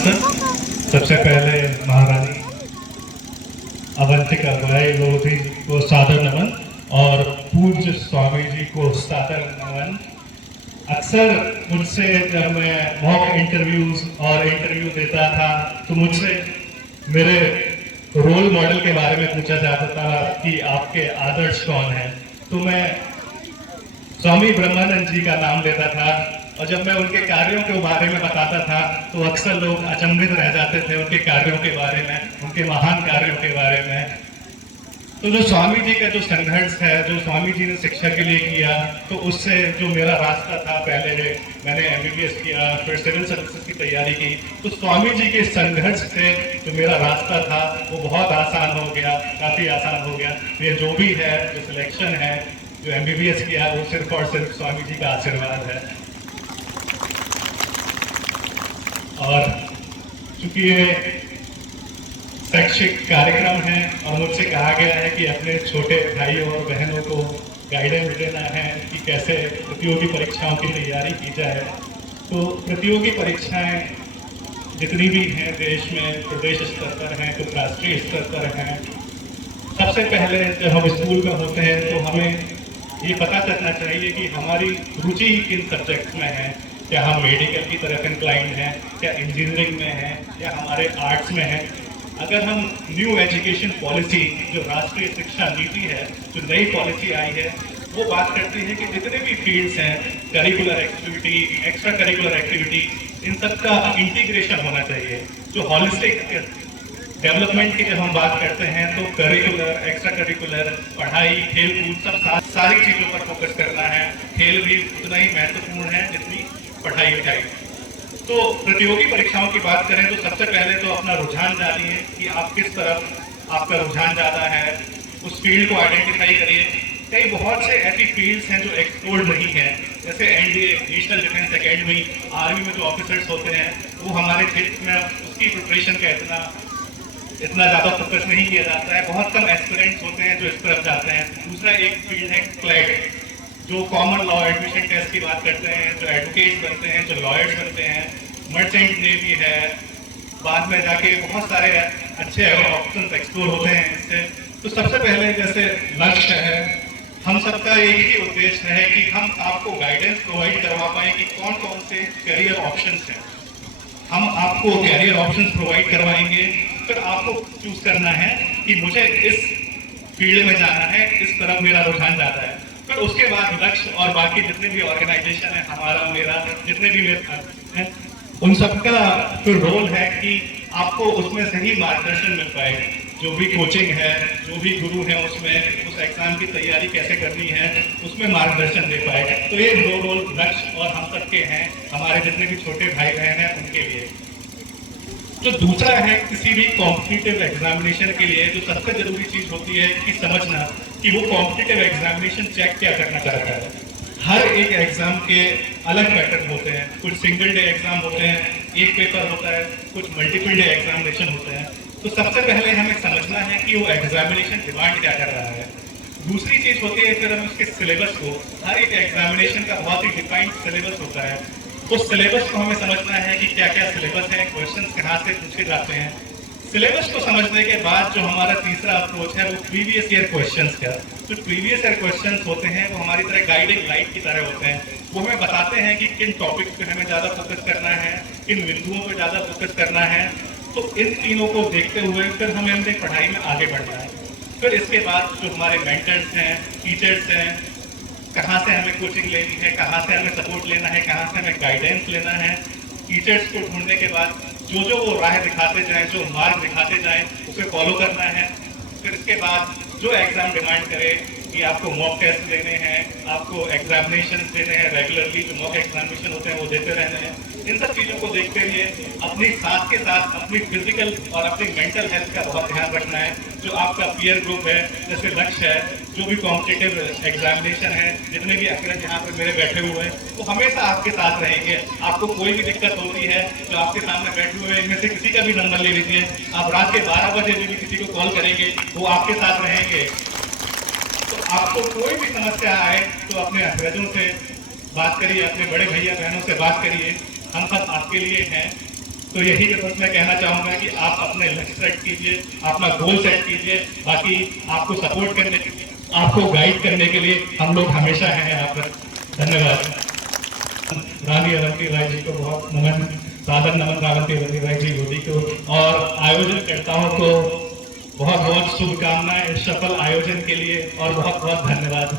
नमस्ते। सबसे पहले महारानी अवंतिका बाई लोधी को सादर नमन और पूज्य स्वामी जी को सादर नमन। अक्सर मुझसे जब मैं मॉक इंटरव्यूज और इंटरव्यू देता था तो मुझसे मेरे रोल मॉडल के बारे में पूछा जाता था कि आपके आदर्श कौन है। तो मैं स्वामी ब्रह्मानंद जी का नाम लेता था और जब मैं उनके कार्यों के बारे में बताता था तो अक्सर लोग अचंभित रह जाते थे उनके कार्यों के बारे में, उनके महान कार्यों के बारे में। तो जो स्वामी जी का जो संघर्ष है, जो स्वामी जी ने शिक्षा के लिए किया, तो उससे जो मेरा रास्ता था, पहले मैंने एमबीबीएस किया, फिर सिविल सर्विसेज की तैयारी की, तो स्वामी जी के संघर्ष से जो मेरा रास्ता था वो बहुत आसान हो गया, काफ़ी आसान हो गया। ये जो भी है, जो सिलेक्शन है, जो एमबीबीएस किया, वो सिर्फ और सिर्फ स्वामी जी का आशीर्वाद है। और चूंकि ये शैक्षिक कार्यक्रम है और मुझसे कहा गया है कि अपने छोटे भाइयों और बहनों को गाइडेंस देना है कि कैसे प्रतियोगी परीक्षाओं की तैयारी की जाए, तो प्रतियोगी परीक्षाएं जितनी भी हैं देश में, प्रदेश स्तर पर हैं, कुछ राष्ट्रीय स्तर पर हैं। सबसे पहले जब हम स्कूल में होते हैं तो हमें ये पता चलना चाहिए कि हमारी रुचि किन सब्जेक्ट्स में है। क्या हम मेडिकल की तरफ इंक्लाइंड हैं, क्या इंजीनियरिंग में हैं, या हमारे आर्ट्स में हैं। अगर हम न्यू एजुकेशन पॉलिसी, जो राष्ट्रीय शिक्षा नीति है, जो नई पॉलिसी आई है, वो बात करती है कि जितने भी फील्ड्स हैं, curricular activity, extra curricular activity, इन सब का इंटीग्रेशन होना चाहिए। जो हॉलिस्टिक डेवलपमेंट की जब हम बात करते हैं तो करिकुलर, एक्स्ट्रा करिकुलर, पढ़ाई, खेल कूद, सब सारी चीज़ों पर फोकस करना है। खेल भी उतना ही महत्वपूर्ण है जितनी पढ़ाई लिखाई। तो प्रतियोगी परीक्षाओं की बात करें तो सबसे पहले तो अपना रुझान जानिए कि आप किस तरफ आपका रुझान ज़्यादा है, उस फील्ड को आइडेंटिफाई करिए। कई बहुत से ऐसी फील्ड्स हैं जो एक्सप्लोर्ड नहीं है, जैसे NDA, national defence academy, army में जो ऑफिसर्स होते हैं वो हमारे क्षेत्र में उसकी प्रिपरेशन का इतना ज़्यादा फोकस नहीं किया जाता है। बहुत कम एस्पिरेंट्स होते हैं जो इस तरफ जाते हैं। दूसरा एक फील्ड है क्लैट, जो कॉमन लॉ एडमिशन टेस्ट की बात करते हैं, जो एडवोकेट्स बनते हैं, जो लॉयर्स बनते हैं, मर्चेंट नेवी है, बाद में जाके बहुत सारे अच्छे ऑप्शंस एक्सप्लोर होते हैं इससे। तो सबसे पहले जैसे लक्ष्य है, हम सबका एक ही उद्देश्य है कि हम आपको गाइडेंस प्रोवाइड करवा पाएँ कि कौन कौन से करियर ऑप्शंस हैं। हम आपको कैरियर ऑप्शंस प्रोवाइड करवाएंगे, फिर आपको चूज करना है कि मुझे इस फील्ड में जाना है, इस तरफ मेरा रुझान ज़्यादा है। फिर उसके बाद लक्ष्य और बाकी जितने भी ऑर्गेनाइजेशन है, हमारा मेरा जितने भी मेरे हैं, उन सबका फिर रोल है कि आपको उसमें सही मार्गदर्शन मिल पाए। जो भी कोचिंग है, जो भी गुरु है, उसमें उस एग्जाम की तैयारी कैसे करनी है, उसमें मार्गदर्शन दे पाए। तो ये दो रोल लक्ष्य और हम सबके हैं, हमारे जितने भी छोटे भाई बहन हैं उनके लिए। जो दूसरा है, किसी भी कॉम्पिटिटिव एग्जामिनेशन के लिए जो सबसे जरूरी चीज होती है कि समझना कि वो कॉम्पिटिटिव एग्जामिनेशन चेक क्या करना चाहता है। हर एक एग्जाम के अलग पैटर्न होते हैं, कुछ सिंगल डे एग्जाम होते हैं, एक पेपर होता है, कुछ मल्टीपल डे एग्जामिनेशन होते हैं। तो सबसे पहले हमें समझना है कि वो एग्जामिनेशन डिमांड क्या कर रहा है। दूसरी चीज होती है फिर हम उसके सिलेबस को, हर एक एग्जामिनेशन का बहुत ही डिफाइंड सिलेबस होता है। उस सिलेबस को हमें समझना है कि क्या क्या सिलेबस है, क्वेश्चंस कहाँ से पूछे जाते हैं। सिलेबस को समझने के बाद जो हमारा तीसरा अप्रोच है वो प्रीवियस ईयर क्वेश्चंस का। जो प्रीवियस ईयर क्वेश्चंस होते हैं वो हमारी तरह गाइडिंग लाइट की तरह होते हैं। वो हमें बताते हैं कि किन टॉपिक्स पे हमें ज़्यादा फोकस करना है, किन बिंदुओं पे ज़्यादा फोकस करना है। तो इन तीनों को देखते हुए फिर हमें अपनी पढ़ाई में आगे बढ़ना है। फिर इसके बाद जो हमारे मेंटर्स हैं, टीचर्स हैं, कहाँ से हमें कोचिंग लेनी है, कहाँ से हमें सपोर्ट लेना है, कहाँ से हमें गाइडेंस लेना है। टीचर्स को ढूंढने के बाद जो वो राह दिखाते जाएं, जो मार्ग दिखाते जाएं, उसे फॉलो करना है। फिर इसके बाद जो एग्ज़ाम डिमांड करे कि आपको मॉक टेस्ट देने हैं, आपको एग्जामिनेशन देने हैं, रेगुलरली जो मॉक एग्जामिनेशन होते हैं वो देते रहने हैं। इन सब चीज़ों को देखते हुए अपनी साथ के साथ अपनी फिजिकल और अपनी मेंटल हेल्थ का बहुत ध्यान रखना है। जो आपका पीयर ग्रुप है, जैसे लक्ष्य है, जो भी कॉम्पिटिटिव एग्जामिनेशन है, जितने भी अग्रज यहाँ पर मेरे बैठे हुए हैं वो हमेशा आपके साथ रहेंगे। आपको कोई भी दिक्कत होती है, जो आपके सामने बैठे हुए हैं इनमें से किसी का भी नंबर ले लीजिए। आप रात के 12 बजे भी किसी को कॉल करेंगे वो आपके साथ रहेंगे। तो आपको कोई भी समस्या आए तो अपने अग्रजों से बात करिए, अपने बड़े भैया बहनों से बात करिए, हम सब आपके लिए हैं। तो यही बस मैं कहना चाहूंगा कि आप अपने लक्ष्य सेट कीजिए, अपना गोल सेट कीजिए, बाकी आपको सपोर्ट करने के लिए, आपको गाइड करने के लिए हम लोग हमेशा हैं यहाँ पर। धन्यवाद। रानी अवंती राय जी को बहुत नमन, सादर नमन रावंती अवंती राय जी मोदी को, और आयोजनकर्ताओं को बहुत बहुत शुभकामनाएं इस सफल आयोजन के लिए, और बहुत बहुत धन्यवाद।